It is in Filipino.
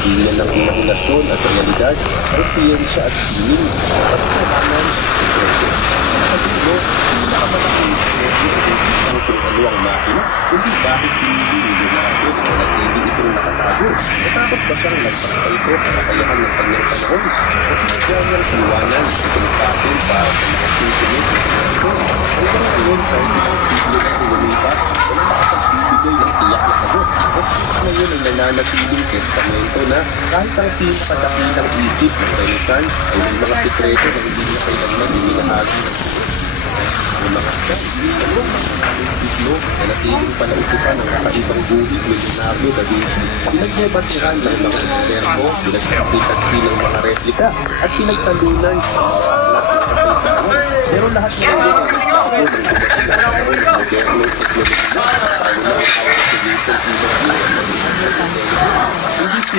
binyan ng imahinasyon at realidad ay siyensya at sining at kailangan sekreto. Sa dulo, pinakamalaking sekreto kung ano ang makina, kundi bakit hindi natin o nagtindi itong nakatago. Natakot ba siyang nagpakita ito sa kakayahan ng kanyang panahon? Kasi dyan ang iwanan itong patin para sa mga susunod. Hanggang ngayon, kahit itong siglo na lumipas, wala makapagbibigay ng tiyak na sagot. At ngayon ay nananatiling testamento na kahit ang pinakadakilang isip ng Renaissance ay may mga sekreto na hindi na kailanman iminahagi ng ang mga ano ang siglo na natiling panausukan ng kakaibang buhig ni Leonardo da Vinci. Pinagdebatihan ng mga eksperto, pinagpapitagpi ng mga replika at pinagtalunan sa mga aklat ng kasaysayan. Pero lahat ng mga moderno teknolohiya, hindi